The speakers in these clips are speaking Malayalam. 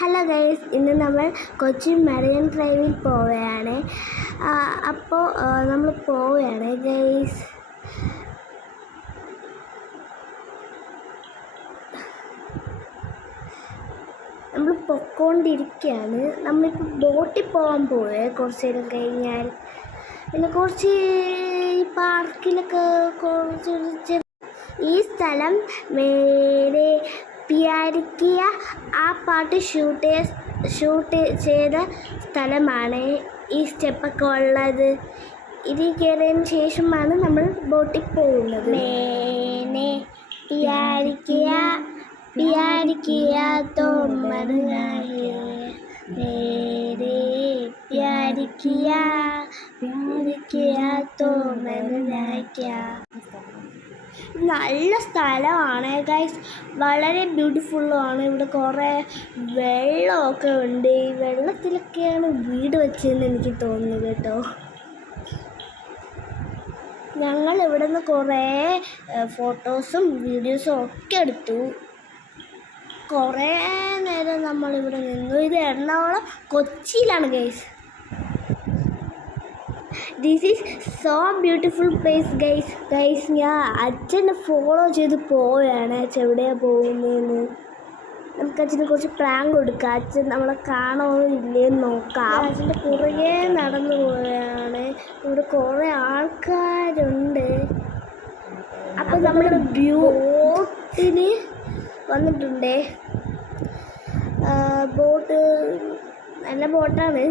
ഹലോ ഗൈസ്, ഇന്ന് നമ്മൾ കൊച്ചി മറൈൻ ഡ്രൈവിൽ പോവുകയാണ്. അപ്പോൾ നമ്മൾ പോവുകയാണ് ഗൈസ്. നമ്മൾ പൊയ്ക്കൊണ്ടിരിക്കുകയാണ്. നമ്മളിപ്പോൾ ബോട്ടിൽ പോകാൻ പോവേ കുറച്ച് നേരം കഴിഞ്ഞാൽ. പിന്നെ കുറച്ച് പാർക്കിലൊക്കെ കുറച്ച് ഈ സ്ഥലം മേരെ പ്യാരിക്കിയ ആ പാട്ട് ഷൂട്ട് ചെയ്ത സ്ഥലമാണ് ഈ സ്റ്റെപ്പൊക്കെ ഉള്ളത്. ഇത് കയറിയതിന് ശേഷമാണ് നമ്മൾ ബോട്ടിൽ പോകുന്നത്. മേനെ പ്യാരിക്കിയ तो मर गए मेरे प्यारिकिया तो मर गया. നല്ല സ്ഥലമാണ് ഗൈസ്, വളരെ ബ്യൂട്ടിഫുള്ളുമാണ്. ഇവിടെ കുറേ വെള്ളമൊക്കെ ഉണ്ട്. ഈ വെള്ളത്തിലൊക്കെയാണ് വീട് വെച്ചതെന്ന് എനിക്ക് തോന്നുന്നത് കേട്ടോ. ഞങ്ങൾ ഇവിടെ നിന്ന് കുറേ ഫോട്ടോസും വീഡിയോസും ഒക്കെ എടുത്തു. കുറേ നേരം നമ്മളിവിടെ നിന്നു. ഇത് എറണാകുളം കൊച്ചിയിലാണ് guys. This is so beautiful place guys. ഞാൻ അച്ഛനെ ഫോളോ ചെയ്ത് പോവുകയാണ്. അച്ഛൻ എവിടെയാണ് പോകുന്നതെന്ന്. നമുക്ക് അച്ഛനെ കുറച്ച് പ്രാങ്ക് കൊടുക്കാം. അച്ഛൻ നമ്മളെ കാണോ ഇല്ലേന്ന് നോക്കാം. അച്ഛൻ്റെ പുറകെ നടന്നു പോവുകയാണ്. ഇവിടെ കുറേ ആൾക്കാരുണ്ട്. അപ്പം നമ്മുടെ ബോട്ടിൽ വന്നിട്ടുണ്ട്. ബോട്ട് നല്ല ബോട്ടാണ്.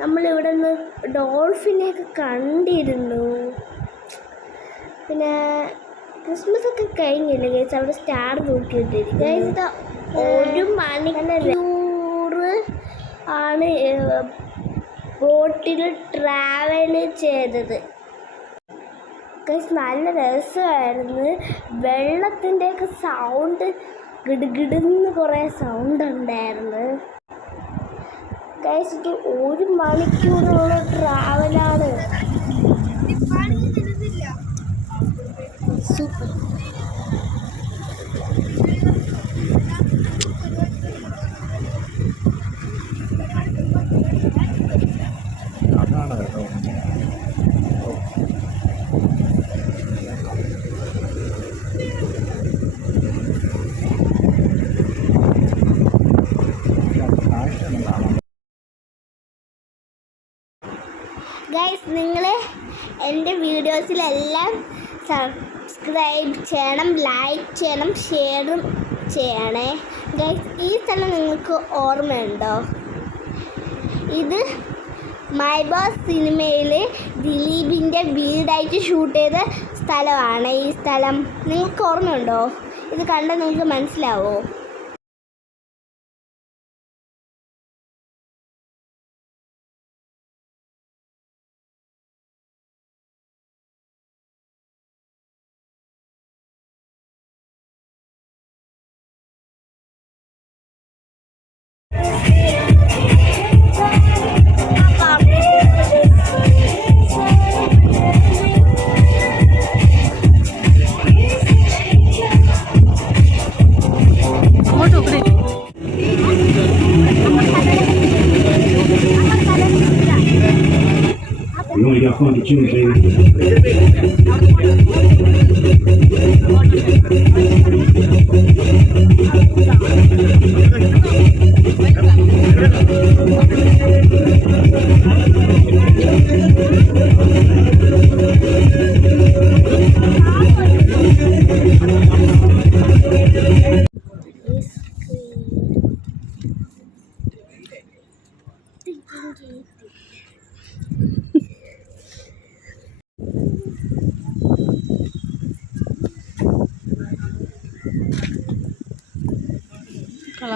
നമ്മളിവിടെ നിന്ന് ഡോൾഫിനെയൊക്കെ കണ്ടിരുന്നു. പിന്നെ ക്രിസ്മസ് ഒക്കെ കഴിഞ്ഞില്ലേ ഗൈസ്, അവിടെ സ്റ്റാർ നോക്കിയിട്ടിരിക്കും ഗൈസ്. 1 മണിക്കൂർ ആണ് ബോട്ടിൽ ട്രാവൽ ചെയ്തത് ഗൈസ്. നല്ല രസമായിരുന്നു. വെള്ളത്തിൻ്റെയൊക്കെ സൗണ്ട് ഗിടുഗിടുന്ന് കുറേ സൗണ്ട് ഉണ്ടായിരുന്നു ഗൈസ്. ഇത് 1 മണിക്കൂറുള്ള ട്രാവലാണ്. സൂപ്പർ. ഗൈസ്, നിങ്ങൾ എൻ്റെ വീഡിയോസിലെല്ലാം സബ്സ്ക്രൈബ് ചെയ്യണം, ലൈക്ക് ചെയ്യണം, ഷെയറും ചെയ്യണേ ഗൈസ്. ഈ സ്ഥലം നിങ്ങൾക്ക് ഓർമ്മയുണ്ടോ? ഇത് മൈ ബോസ് സിനിമയിൽ ദിലീപിൻ്റെ വീടായിട്ട് ഷൂട്ട് ചെയ്ത സ്ഥലമാണ് ഈ സ്ഥലം. നിങ്ങൾക്ക് ഓർമ്മയുണ്ടോ? ഇത് കണ്ടാൽ നിങ്ങൾക്ക് മനസ്സിലാവോ? You only got funky tunes, baby.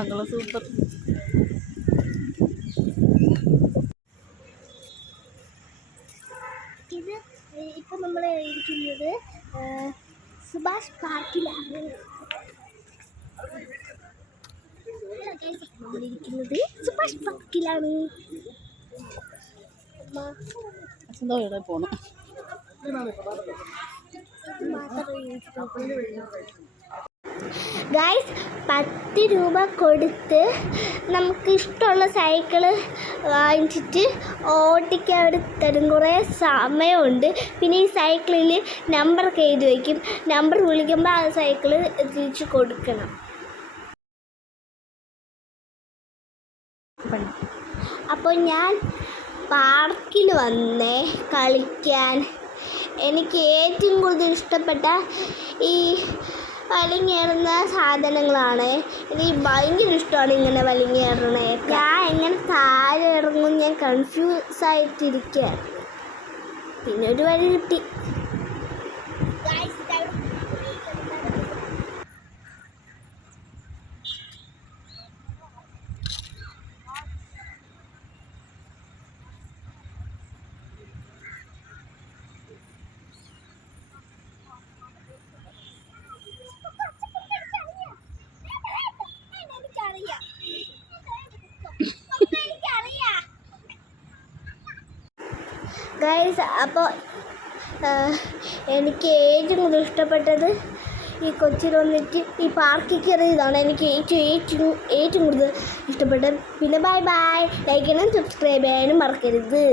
Colour super. ഇത് ഇപ്പം നമ്മൾ ഇരിക്കുന്നത് സുഭാഷ് പാർക്കിലാണ്. നമ്മളിരിക്കുന്നത് സുഭാഷ് പാർക്കിലാണ്. ഇവിടെ പോണം. ഗൈസ് 10 രൂപ കൊടുത്ത് നമുക്ക് ഇഷ്ടമുള്ള സൈക്കിള് വാങ്ങിച്ചിട്ട് ഓടിക്കാൻ തരും. കുറേ സമയമുണ്ട്. പിന്നെ ഈ സൈക്കിളിൽ നമ്പറൊക്കെ എഴുതി വയ്ക്കും. നമ്പർ വിളിക്കുമ്പോൾ ആ സൈക്കിള് തിരിച്ച് കൊടുക്കണം. അപ്പോൾ ഞാൻ പാർക്കിൽ വന്നേ കളിക്കാൻ. എനിക്ക് ഏറ്റവും കൂടുതൽ ഇഷ്ടപ്പെട്ട ഈ വലിഞ്ഞേറുന്ന സാധനങ്ങളാണ്. എനിക്ക് ഭയങ്കര ഇഷ്ടമാണ് ഇങ്ങനെ വലിഞ്ഞേറണേ. ഞാൻ എങ്ങനെ താഴെ ഇറങ്ങും ഞാൻ കൺഫ്യൂസ് ആയിട്ടിരിക്കുകയാണ്. പിന്നെ ഒരു വഴി കിട്ടി. ഗൈസ്, അപ്പോൾ എനിക്ക് ഏറ്റവും കൂടുതൽ ഇഷ്ടപ്പെട്ടത് ഈ കൊച്ചിയിൽ വന്നിട്ട് ഈ പാർക്കിൽ കയറിയതാണ് എനിക്ക് ഏറ്റവും കൂടുതൽ ഇഷ്ടപ്പെട്ടത്. പിന്നെ ബൈ ബൈ, ലൈക്ക് ചെയ്യാനും സബ്സ്ക്രൈബ് ചെയ്യാനും മറക്കരുത്.